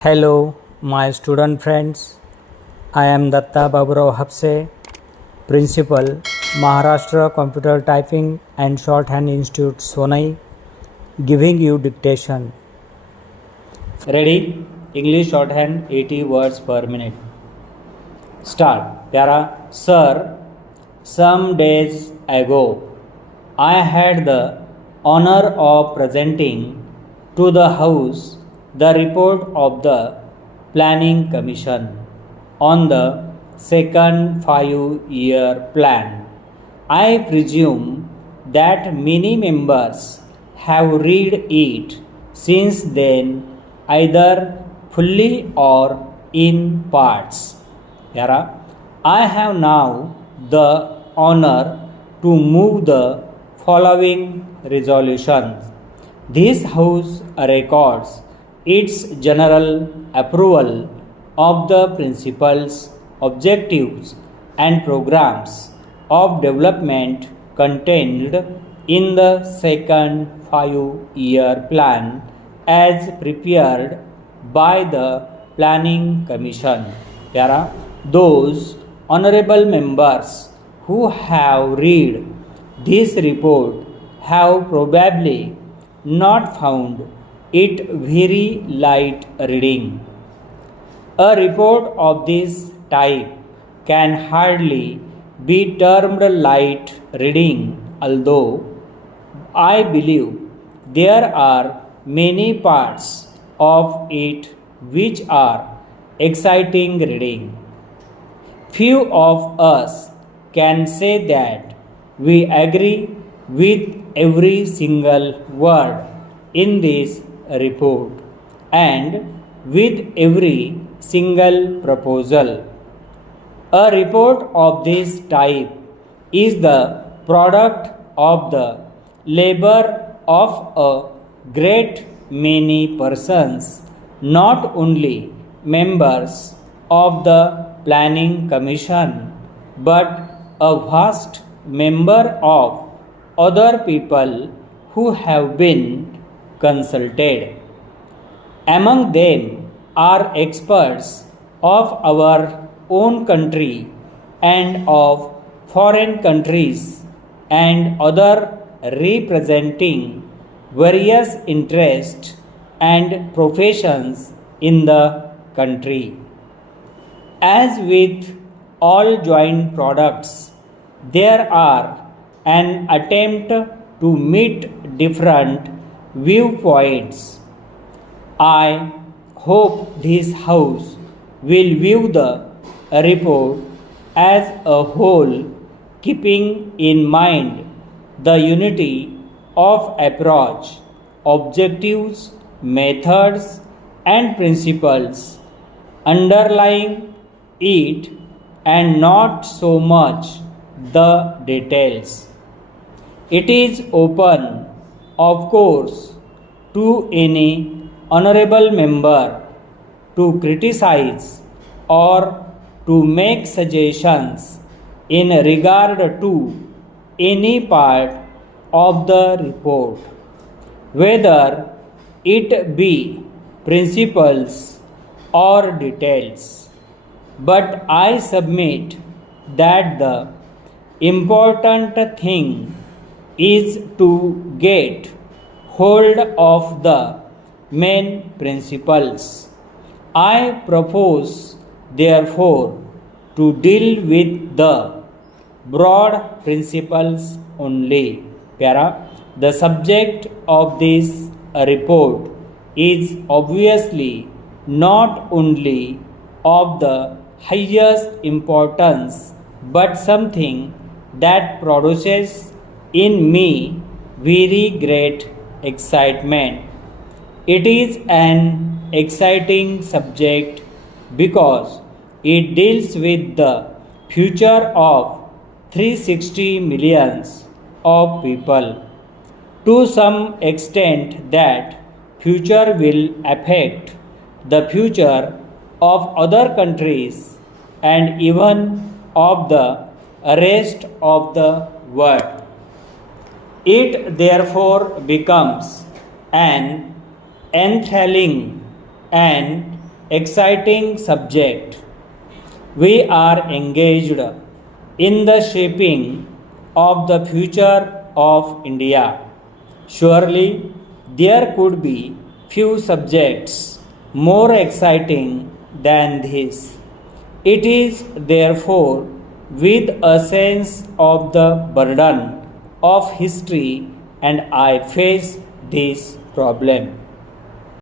Hello, my student friends. I am Datta Baburao Hapse, Principal, Maharashtra Computer Typing and Shorthand Institute, Sonai, giving you dictation. Ready? English shorthand 80 words per minute. Start. Para. Sir, some days ago, I had the honor of presenting to the House the report of the Planning Commission on the second 5-year plan. I presume that many members have read it since then, either fully or in parts. I have now the honor to move the following resolutions. This House records its general approval of the principles, objectives, and programs of development contained in the second 5-year plan as prepared by the Planning Commission. Those honorable members who have read this report have probably not found it very light reading. A report of this type can hardly be termed light reading, although I believe there are many parts of it which are exciting reading. Few of us can say that we agree with every single word in this report and with every single proposal. A report of this type is the product of the labor of a great many persons, not only members of the Planning Commission, but a vast number of other people who have been consulted. Among them are experts of our own country and of foreign countries and other representing various interests and professions in the country. As with all joint products, there are an attempt to meet different viewpoints. I hope this House will view the report as a whole, keeping in mind the unity of approach, objectives, methods, and principles underlying it, and not so much the details. It is open, of course, to any honorable member to criticize or to make suggestions in regard to any part of the report, whether it be principles or details. But I submit that the important thing is to get hold of the main principles. I propose, therefore, to deal with the broad principles only. The subject of this report is obviously not only of the highest importance, but something that produces in me very great excitement. It is an exciting subject because it deals with the future of 360 millions of people. To some extent, that future will affect the future of other countries and even of the rest of the world. It therefore becomes an enthralling and exciting subject. We are engaged in the shaping of the future of India. Surely there could be few subjects more exciting than this. It is therefore with a sense of the burden of history and I face this problem.